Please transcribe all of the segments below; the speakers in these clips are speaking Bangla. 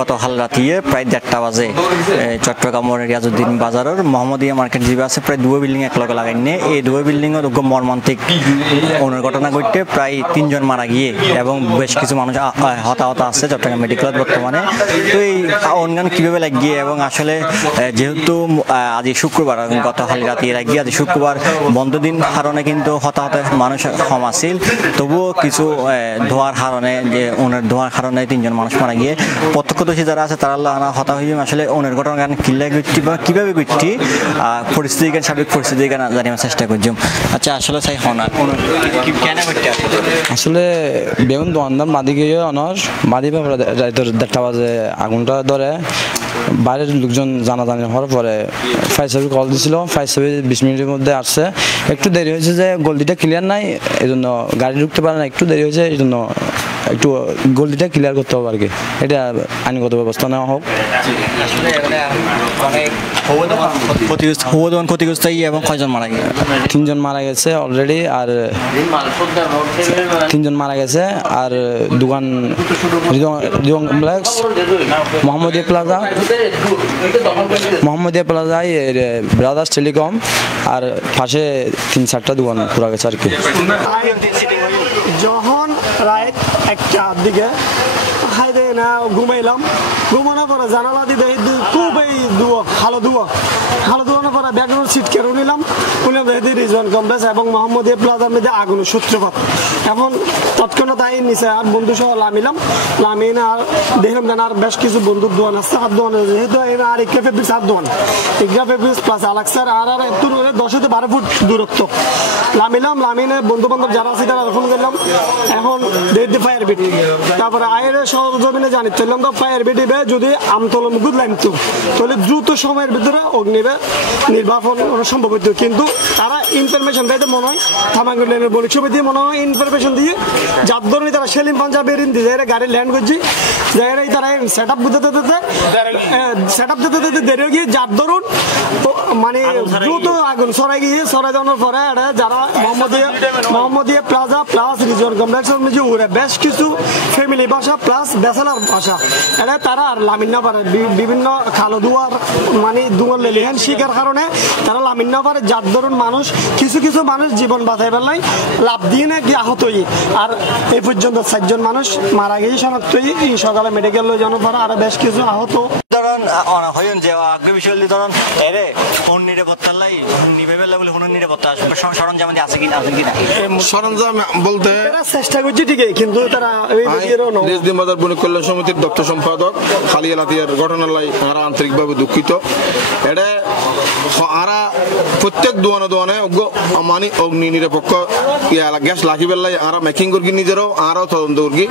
গত হাল রাতিয়ে প্রায় 1:30 বাজে চট্টগ্রামের রিয়াজউদ্দিন বাজারের মোহাম্মদিয়া মার্কেট যে আছে প্রায় 2 বিল্ডিং একলগে লাগাই নিয়ে এই 2 বিল্ডিং এর মর্মান্তিক ঘটনা ঘটে প্রায় 3 জন মারা গিয়ে এবং বেশ কিছু মানুষ হতাহত আছে চট্টগ্রাম মেডিকেলত বর্তমানে। তো এই অনগান কিভাবে লাগিয়ে এবং আসলে যেহেতু আজ শুক্রবার গত হাল রাতিয়ে লাগিয়ে আজ শুক্রবার বন্ধ দিন কারণে কিন্তু হতাহত মানুষ কম আছিল, তবুও কিছু ধোয়ার কারণে যে ওনার ধোয়ার কারণে 3 জন মানুষ মারা গিয়ে প্রত্যক্ষদর্শী যারা আছে তারা হতা হয়ে আসলে ওনার ঘটনা গান কিল্লা করছি বা কীভাবে করছি পরিস্থিতি গান সার্বিক পরিস্থিতি গান জানিবার চেষ্টা করছি। আচ্ছা আসলে চাই হনা কেন করতে আসলে বেগুন দোকানদার মাদি গিয়ে অনর মাদি রাতের 1:30 বাজে আগুনটা ধরে বাইরের লোকজন জানাজানি হওয়ার পরে ফায়ার সার্ভিস কল দিয়েছিল। ফায়ার সার্ভিস 20 মিনিটের মধ্যে আসছে। একটু দেরি হয়েছে যে গলদিটা ক্লিয়ার নাই, এই জন্য গাড়ি ঢুকতে পারে না, একটু দেরি হয়েছে, এই জন্য একটু গলদিটা ক্লিয়ার করতে হবে আর কি, এটা আইনগত ব্যবস্থা নেওয়া হোক। ক্ষতিগ্রস্ত এবং কয়জন মারা গেছে? 3 জন মারা গেছে অলরেডি, আর 3 জন মারা গেছে। আর দোকান কমপ্লেক্স মোহাম্মদিয়া প্লাজায় ব্রাদার্স টেলিকম, আর পাশে 3-4টা দোকান পুরা গেছে আর কি। যখন রাত 1টার দিকে খাইতে না ঘুমাইলাম, ঘুমানোর পরে জানালা দিয়ে খুব এই হালো ধোয়ানোর পরে ব্যাকগ্রাউন্ড সিট কেড়ে নিলাম রিজওয়ান কমপ্লেক্স এবং মোহাম্মদিয়া প্লাজার মধ্যে আগুনের সূত্রপাত। এখন তৎক্ষণাৎ আইন নিচে আর বন্ধু সহ লামিলাম, লামিয়ে না আর দেখলাম যেন আর বেশ কিছু বন্ধুর দোকান আসছে, আর দোকান যেহেতু আর ইকরা ফেব্রিক্স আর দোকান ইকরা ফেব্রিক্স প্লাস আলাক্সার আর একটু 10-12 ফুট দূরত্ব লামিলাম। লামিনে বন্ধু বান্ধব যারা আছে তারা ফোন করলাম, এখন ফায়ার বিট, তারপরে আয়ের সরজমিনে জানি চললাম তো ফায়ার বিটিবে যদি আমতল মুগুদ লাইনতো তাহলে দ্রুত সময়ের ভিতরে অগ্নিবে নির্বাপন সম্ভব হতো। কিন্তু তারা ইনফরমেশন দেয় মনে হয় থামাঙ্গুর লেনের বলিক সবাই দিয়ে মনে হয় ইনফরমেশন দিয়ে যার ধরনের তারা সেলিম পাঞ্জাবের দিয়ে গাড়ি ল্যান্ড করছি, জায়গায় তারা সেট আপ দিতে দেরি গিয়ে যার ধরুন মানে দ্রুত আগুন সরাই গিয়ে সরাই যাওয়ার পরে যারা মোহাম্মদিয়া প্লাজা প্লাস রিজওয়ান কমপ্লেক্সের মধ্যে উড়ে বেশ কিছু ফ্যামিলি বাসা প্লাস ব্যাচেলার বাসা, এটা তারা আর লামিন না পারে বিভিন্ন খালো দুয়ার মানে দুয়ার লেলিহান শিকার কারণে তারা লামিন না পারে, যার ধরুন মানুষ কিছু মানুষ জীবন বাঁচাই পেলাই লাভ দিয়ে নাকি আহত হই। আর এই পর্যন্ত 4 জন মানুষ মারা গিয়ে শনাক্ত হই, সকালে মেডিকেল লই যাওয়ার পর আর বেশ কিছু আহত। ধরুন হইন যে আগ্রহ বিষয় ধরুন এরে ফোন নিরাপত্তা লাই নিবে বেলা বলে ফোন নিরাপত্তা আসবে সরঞ্জাম আছে কি না সরঞ্জাম বলতে চেষ্টা করছি ঠিকই, কিন্তু তারা রেজদিন বাজার বণিক কল্যাণ সমিতির দপ্তর সম্পাদক খালিয়া লাতিয়ার ঘটনার লাই আমরা আন্তরিকভাবে দুঃখিত। এটা আরা প্রত্যেক দোকানে মানে অগ্নি নিরপেক্ষ গ্যাস লাগি বেলাই আর মেকিং করি নিজেরও আরও তদন্ত করি।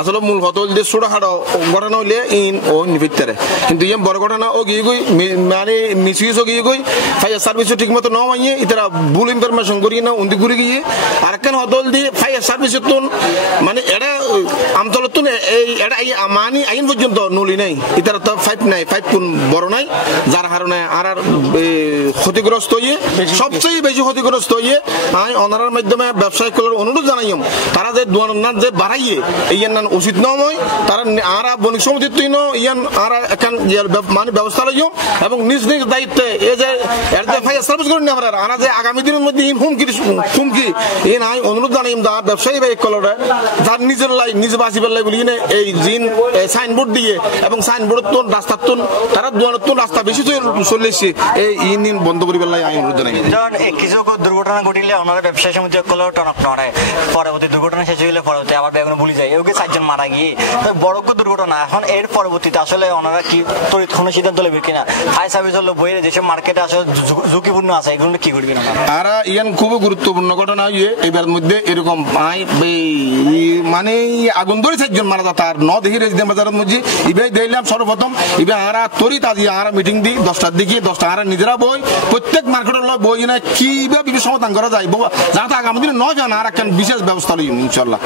আসলে মূল কথা হল যে ছোটখাটো ঘটনা হইলে ইন ও নিফিতারে, কিন্তু ইয়ে বড় ঘটনা ও গিয়ে গই মানে মিসইউজ গিয়ে গই ফায়ার সার্ভিসও ঠিক মতো নাও আইয়ে ইতারা ভুল ইনফরমেশন করি না উন্দি ঘুরে গিয়ে আর কেন হতল দিয়ে ফায়ার সার্ভিসের তুন মানে এটা আমতল তুন এই এটা মানে আইন পর্যন্ত নলি নাই, ইতারা তো 5 নাই 5 গুণ বড় নাই, যার কারণে আর ক্ষতিগ্রস্ত হয়ে সবচেয়ে বেশি ক্ষতিগ্রস্ত হয়ে আমি অনারার মাধ্যমে ব্যবসায়িকগুলোর অনুরোধ জানাইম তারা যে দোকান যে বাড়াইয়ে ইয়ান নান উচিত নয়, তারা আর বণিক সমিতির তুই ইয়ান আর এখন মানে ব্যবস্থা লইম এবং নিজ দায়িত্বে এই যে ফায়ার সার্ভিস করি না আমরা যে আগামী দিনের মধ্যে হুমকি এই নাই অনুরোধ জানাইম তার ব্যবসায়ী বাইক কলরে যার নিজের লাই নিজে বাঁচিবার লাই বলি এই জিন সাইনবোর্ড দিয়ে এবং সাইনবোর্ডের তুন রাস্তার তুন তারা দোকানের তুন রাস্তা বেশি চলে এসছে এই ইন বন্ধ করিবার লাই আমি অনুরোধ জানাই। কিছু দুর্ঘটনা ঘটিলে ওনারা ব্যবসায়ী সমিতি কলেও টনক নড়ে, পরবর্তী দুর্ঘটনা শেষ হয়ে গেলে পরবর্তী আবার বেগুন ভুলে যায়, এগুলো 4 জন মারা গিয়ে বড় দুর্ঘটনা। এখন এর পরবর্তীতে আসলে ওনারা কি তড়িৎ কোনো সিদ্ধান্ত নেবে কিনা? ফায়ার সার্ভিস হলো বইয়ের যেসব মার্কেটে আসলে ঝুঁকিপূর্ণ আছে এগুলো কি করবে না? আর ইয়ান খুব গুরুত্বপূর্ণ ঘটনা ইয়ে এবার মধ্যে এরকম মানে আগুন ধরে 4 জন মারা যায় তার দেখি রেজিডেন্ট বাজারের মধ্যে ইবে দিলাম সর্বপ্রথম ইবে আর তরিত আজি আর মিটিং দি 10টার দিকে 10টা আর নিজেরা বই প্রত্যেক মার্কেটের লোক বই না কিভাবে সমাধান করা যায় যাতে আগামী দিনে নয় জন আর একটা বিশেষ ব্যবস্থা লই ইনশাআল্লাহ।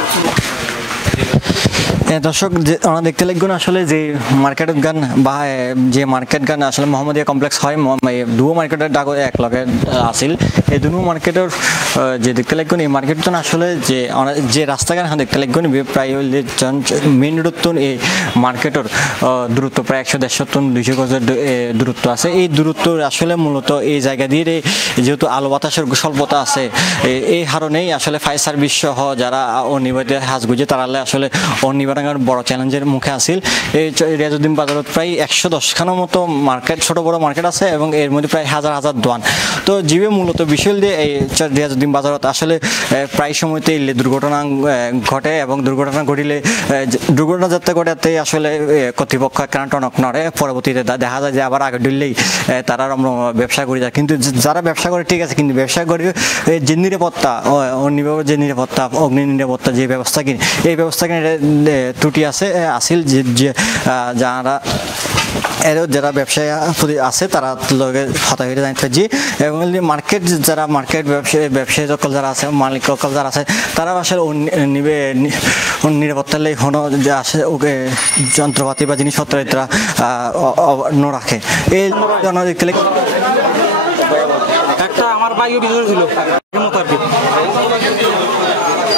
দর্শক যে আমরা দেখতে লাগবেন আসলে যে মার্কেট গান বা যে মার্কেট গান আসলে মোহাম্মদিয়া কমপ্লেক্স হয় দুও মার্কেটের ডাক এক লগে আসিল এই দুনো মার্কেটের যে দেখতে লাগবেন এই মার্কেট তো আসলে যে রাস্তাঘাট দেখতে লাগবেন প্রায় মেইন রোড এই মার্কেটের দূরত্ব প্রায় 100-150 গজের দূরত্ব আছে। এই দূরত্ব আসলে মূলত এই জায়গা দিয়ে যেহেতু আলো বাতাসের স্বল্পতা আছে এই কারণেই আসলে ফায়ার সার্ভিস সহ যারা অনিবার্য হাজ গুজে তারালে আসলে অনিবার্য বড় চ্যালেঞ্জের মুখে আসিল। এই রিয়াজউদ্দিন বাজারত প্রায় 110খানের মতো মার্কেট ছোট বড় মার্কেট আছে এবং এর মধ্যে প্রায় হাজার হাজার দোকান। তো জীবে মূলত বিষয় দিয়ে এই রিয়াজউদ্দিন বাজারত আসলে প্রায় সময়তে দুর্ঘটনা ঘটে এবং দুর্ঘটনা ঘটিলে দুর্ঘটনা যাতে ঘটাতে আসলে কর্তৃপক্ষ কারণ টনক নড়ে, পরবর্তীতে দেখা যায় যে আবার আগে ডুললেই তারা ব্যবসা করে যায়। কিন্তু যারা ব্যবসা করে ঠিক আছে, কিন্তু ব্যবসা করে যে নিরাপত্তা অগ্নিবাবুর যে নিরাপত্তা অগ্নি নিরাপত্তা যে ব্যবস্থা কিনে এই ব্যবস্থা কিনে ত্রুটি আসিল যে যারা যারা ব্যবসায়ী আছে তারা লগে হতাহত জানতে পারছি এবং মার্কেট যারা মার্কেট ব্যবসায়ী সকল যারা আছে মালিক সকল যারা আছে তারা আসলে নিরাপত্তার লাই কোনো যে আসে ওকে যন্ত্রপাতি বা জিনিসপত্র তারা ন রাখে। এই জন্য দেখতে একটা আমার বাইও ভিতরে ছিল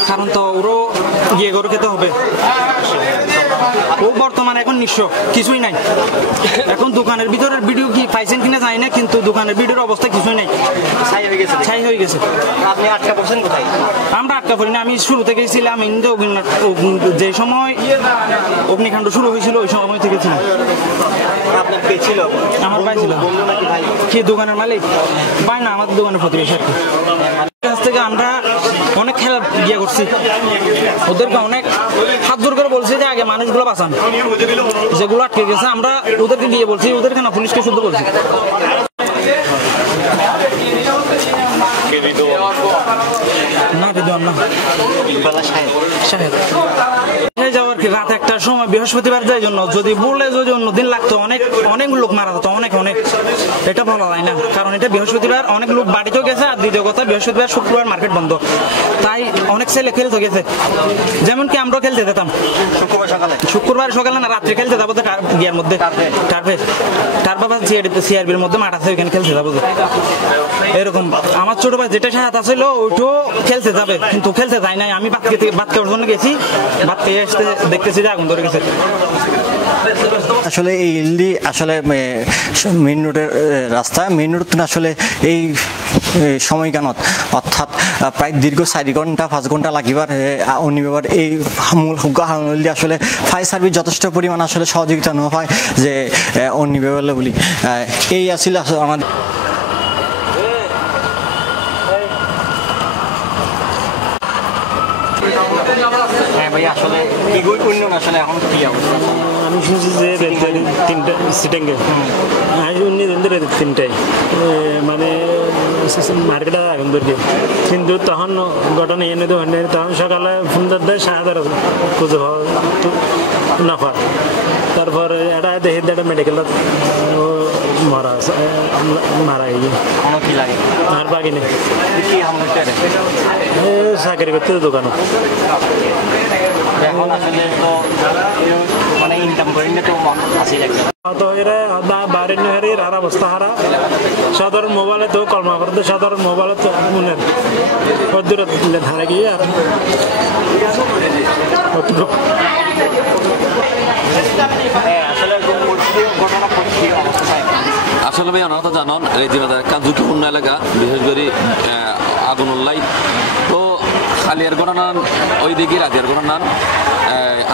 কারণ তো ওরও গিয়ে গরু খেতে হবে। ও বর্তমানে এখন নিঃস্ব, কিছুই নাই। এখন দোকানের ভিতরের ভিডিও কি পাইছেন কিনা জানি না, কিন্তু দোকানের ভিডিওর অবস্থা কিছুই নাই, ছাই হয়ে গেছে। আপনি আটকা পড়ছেন কোথায়? আমরা আটকা পড়িনি, আমি শুরুতে গেছিলাম যে সময় অগ্নিকাণ্ড শুরু হয়েছিল ওই সময় থেকে ছিলাম। আমার ভাই ছিল। কি দোকানের মালিক? ভাই না, আমাদের দোকানের প্রতিবেশী আর কি। কাছ থেকে আমরা অনেক খেলা গিয়ে করছি, ওদেরকে অনেক হাত জোর করে বলছি যে আগে মানুষগুলো বাঁচান, যেগুলো আটকে গেছে আমরা ওদেরকে গিয়ে বলছি, ওদেরকে না পুলিশকে শুদ্ধ বলছি। যাওয়ার কি রাত 1টার সময় বৃহস্পতিবার যাই জন্য যদি বলে যদি অন্যদিন লাগতো অনেক লোক মারা যেত, অনেক এটা ভালো হয় না। কারণ এটা বৃহস্পতিবার অনেক লোক বাড়িতেও গেছে, আর দ্বিতীয় কথা বৃহস্পতিবার শুক্রবার মার্কেট বন্ধ, তাই অনেক ছেলে খেলতে গেছে। যেমন কি আমরা খেলতে যেতাম শুক্রবার সকালে না রাত্রে খেলতে যাবো তো গিয়ার মধ্যে টার্ফে সিআরবির মধ্যে মাঠ আছে, ওইখানে খেলতে যাবো। এরকম আমার ছোট ভাই যেটা সাহায্য আসছিল ওইটাও খেলতে যাবে, কিন্তু খেলতে যায় নাই। আমি ভাত খাওয়ার জন্য গেছি, ভাত খেয়ে আসতে দেখতেছি যে আগুন ধরে গেছে। আসলে এই ইল্লি আসলে মেইন রোডের রাস্তা, মেইন রোড আসলে এই সময়কানত অর্থাৎ প্রায় দীর্ঘ 4 ঘন্টা 5 ঘন্টা লাগিবার অনিবার এই মূল আসলে ফায়ার সার্ভিস যথেষ্ট পরিমাণ আসলে সহযোগিতা না হয় যে অনিবার বলি এই আসলে আমাদের আমি শুনছি যে 3টা সিটেঙ্গে তিনটায় মানে মার্কেটে আগুন ধরবে, কিন্তু তখন ঘটনা এনে তো হয় তখন সকালে ফোন দেয় 7,000 খুঁজে নাফা। তারপরে এটা দেখে একটা মেডিকেলত মারা গিয়ে আর বাকি নেই চাকরি করতে দোকানে। অবস্থা হারা সাধারণ মোবাইলে তো কর্মকর্ত সাধারণ মোবাইলে তো মনের দূরে ধারে গিয়ে আর আসলে ভাই অনাথ জানান রেজিবাজার একটা ঝুঁকিপূর্ণ এলাকা, বিশেষ করে আগুন উল্লাই তো খালিয়ার ঘটনা ওই দিকে রাজিয়ার ঘটনা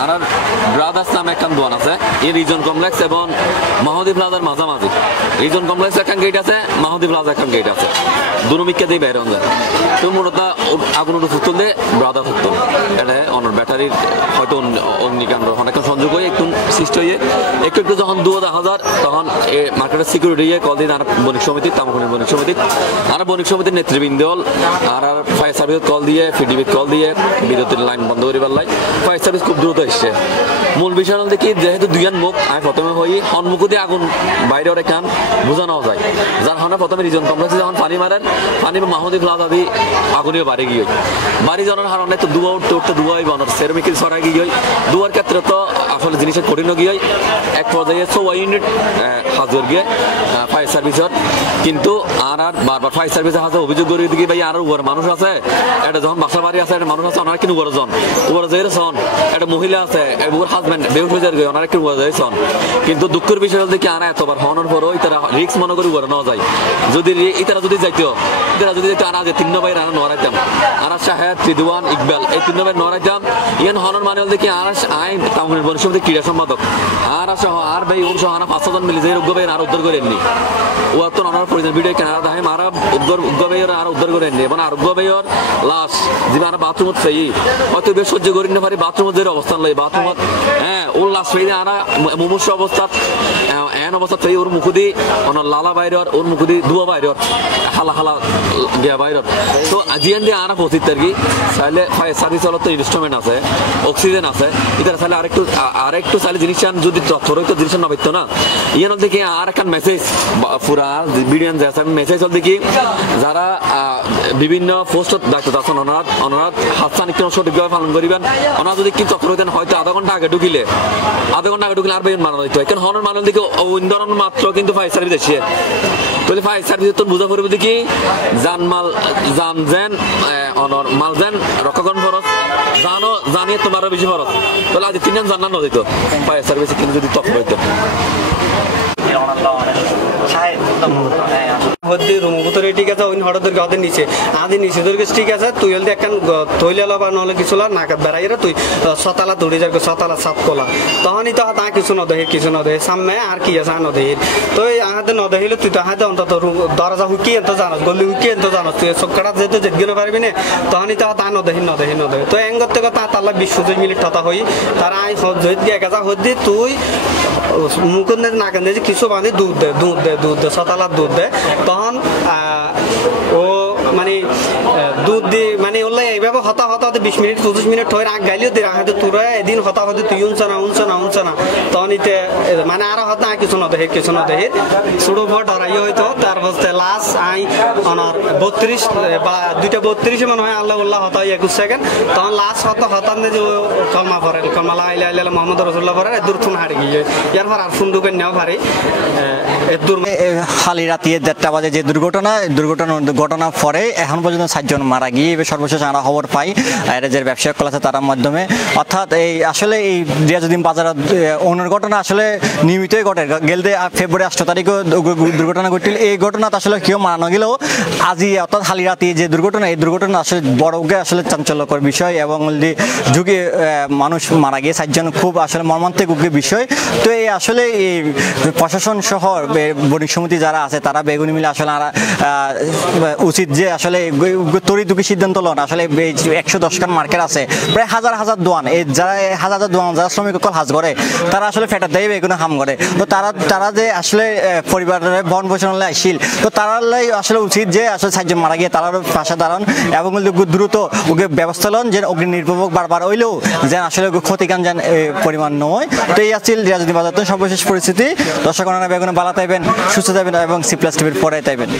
আর ব্রাদার্স নামে একটা দোকান আছে এই রিজন কমপ্লেক্স এবং মাহদি প্লাজার মাঝামাঝি। রিজন কমপ্লেক্স একটা গেট আছে, মাহদি প্লাজা একটা গেট আছে, দুটো মিক্কা দিয়ে বাইরে যায়। তো মূলত আগুন ফুটল দিয়ে ব্রাদার ফুটল এটা অন্য ব্যাটারির হয়তো অগ্নিকাণ্ড অনেকক্ষণ সংযোগ হয়ে একটু সৃষ্টি হয়ে একটু যখন 2000 তখন মার্কেটের সিকিউরিটি কল দিন আর বণিক সমিতি তামাকুনির বণিক সমিতি আর বণিক সমিতির নেতৃবৃন্দ আর ফায়ার সার্ভিস কল দিয়ে ফিডিবি কল দিয়ে বিদ্যুতের লাইন বন্ধ করে পারলাই ফায়ার সার্ভিস খুব দ্রুত এসছে। মূল বিষয় দেখি যেহেতু দুইয়ান মুখ আমি প্রথমে হই সন্মুখ দিয়ে আগুন বাইরে কান বোঝানো যায়, যার কারণে প্রথমে রিজন কমপ্লেক্সে যখন পানি মারেন পানি মাহমুদি প্লাজা দিয়ে আগুনে বাড়ি গিয়ে বাড়ি জানার হারণে তো দুয়া উঠতে উঠতে দুয়াই বানার সেরামিকের ছড়া গিয়ে দুয়ার ক্ষেত্রে তো আসলে জিনিসের কঠিন গিয়ে এক পর্যায়ে 6 ইউনিট হাজার গিয়ে ফায়ার সার্ভিসের কিন্তু আর বারবার ফায়ার সার্ভিসের হাতে অভিযোগ করে দিকে ভাই আর উপর মানুষ আছে এটা যখন বাসা বাড়ি আছে একটা মানুষ আছে ওনারা কিন্তু উপরে যান উপরে যাই সন একটা মহিলা আছে ওর হাজব্যান্ড বেউস হয়ে যায় ওনারা কিন্তু উপরে যাই সন কিন্তু দুঃখের বিষয় হল দেখি আনা এতবার হওয়ার পরও তারা রিক্স মনে করে উপরে নেওয়া যায় যদি এটারা যদি যাইতো এটারা যদি যাইতো আনা যে 3 ভাই রানা নড়াইতাম আনা শাহেদ রিদওয়ান ইকবাল এই 3 ভাই নড়াইতাম ইয়ান হনর মানে হল দেখি আনা আই টাউনের বরিশালের ক্রীড়া সম্পাদক আর সহ আর ভাই ওর সহ আনা 5 জন মিলে যাই রোগ ভাই আর উদ্ধার করে এমনি ও তো ওনার পরিজন ভিডিও কেনারা দাহে মারা উদ্ধার ভাই আর উদ্ধার করে এমনি এবং আরোগ্য ভাইয়ের লাশ যে আর বাথরুমত ফেই হয়তো বেশ সহ্য করি না পারি বাথরুমত যে অবস্থান লই বাথরুমত হ্যাঁ ওর লাশ ফেই আনা মুমূর্ষ অবস্থাত এন অবস্থা ফেই ওর মুখদি ওনার লালা বাইরের ওর মুখদি দুয়া বাইরের হালা হালা গিয়া বাইরের তো জিয়ান দিয়ে আনা পৌঁছিত আর কি চাইলে ফায়ার সার্ভিস হলো তো ইনস্ট্রুমেন্ট আছে অক্সিজেন আছে এটা চাইলে আরেকটু চাইলে জিনিস যদি তথ্যর তো জিনিস না পাইতো না ইয়ান দেখি আর একটা মেসেজ পুরা ভিডিও মেসেজ হল দেখি যারা বিভিন্ন পোস্টত দায়িত্ব আছেন অনার হাতছানি কেন সঠিকভাবে পালন করিবেন ওনারা যদি কিন্তু তৎপর হইতেন হয়তো আধা ঘন্টা আগে ঢুকিলে আর বেগুন মানা দিত এখন হনের মানুষ দিকে ইন্ধন মাত্র কিন্তু ফায়ার সার্ভিস এসে তাহলে ফায়ার সার্ভিস তো বুঝা করবে দেখি যান যেন অনর মাল যেন রক্ষাকরণ খরচ জানিয়ে তোমারও বেশি খরচ তাহলে আজ 3 জন জানা না দিত ফায়ার সার্ভিস কিন্তু যদি তৎপর হইতো ভিতরে ঠিক আছে ওই হঠাৎ হাতে নিচে আদি নিচে তোর ঠিক আছে তুই হলে একখান তৈলে বা নহলে কিছু নাকাত বেড়াইরা তুই সতালা দৌড়ে যাবে সতালা সাত কলা তখনই তো তা কিছু নদেহে সামনে আর কি আছে নদেহে তো আহাতে নদেহিলে তুই তো আহাতে অন্তত দরজা হুকি এত জানাস গলি হুকি এত জানাস তুই চক্কাটা যেহেতু যেতে পারবি না তখনই তো তা নদেহি তো এঙ্গর থেকে তা তাল্লা 20 মিনিট ঠতা হই তারা আই হদ গিয়ে গেছা হদি তুই মুকুন্দ নাকেন যে কিছু বাঁধি দুধ দে সতালা দুধ দে তখন ও মানে দুধ দিয়ে মানে ওলা এইভাবে হতা 20 মিনিট 25 মিনিট হয়ে আগ গাইলেও দিয়ে রাখা তোরা এদিন হতা হতে তুই উনছ না তখন ইতে মানে আরো হতা কিছু না দেখে ছোট বড় ডরাই হইতো তার বসতে লাস্ট আই অনার 32 বা 2:32 মনে হয় আল্লাহ হতা 21 সেকেন্ড তখন লাস্ট হতান যে কলমা পড়ে কলমা লা ইলাহা ইল্লাল্লাহ মুহাম্মাদুর রাসূলুল্লাহ পড়ে দূর থুন হারি গিয়ে এর পর আর ফোন ঢুকে নেওয়া পারে হালি রাতিয়ে 1:30 বাজে যে ঘটনা পরে এখন পর্যন্ত 7 জন মারা গিয়ে সর্বশেষ আমরা খবর পাই এর ব্যবসায়িক কল আছে তার মাধ্যমে অর্থাৎ এই আসলে এই রিয়াজউদ্দিন বাজার অন্য ঘটনা আসলে নিয়মিতই ঘটে গেলতে ফেব্রুয়ারি 8 তারিখে দুর্ঘটনা ঘটিল এই ঘটনা আসলে কেউ মারানো গেলেও আজি অর্থাৎ হালি রাতি যে দুর্ঘটনা এই দুর্ঘটনা আসলে বড়কে আসলে চাঞ্চল্যকর বিষয় এবং ঝুঁকি মানুষ মারা গিয়ে 7 জন খুব আসলে মর্মান্তিক বিষয় তো এই আসলে এই প্রশাসন সহ বণিক সমিতি যারা আছে তারা বেগুনি মিলে আসলে উচিত যে আসলে তরিদুকি সিদ্ধান্ত লন আসলে 110 খান মার্কেট আছে প্রায় হাজার দোয়ান এই যারা হাজার দোয়ান যারা শ্রমিক সকল হাজ করে তারা আসলে ফেটার দেয় বেগুনে হাম করে তো তারা যে আসলে পরিবারের বন পোষণে আসিল তো তারাই আসলে উচিত যে আসলে 7 জন মারা গিয়ে তারার পাশে দাঁড়ান এবং দ্রুত ওকে ব্যবস্থা লন যে অগ্নি নির্বাপক বারবার হইলেও যেন আসলে ক্ষতিকান যেন পরিমাণ নয় তো এই আসছিল রিয়াজউদ্দিন বাজার সর্বশেষ পরিস্থিতি দর্শক বেগুনে বালা তাইবেন সুস্থ থাকবেন এবং C+ টিভির পরে তাইবেন।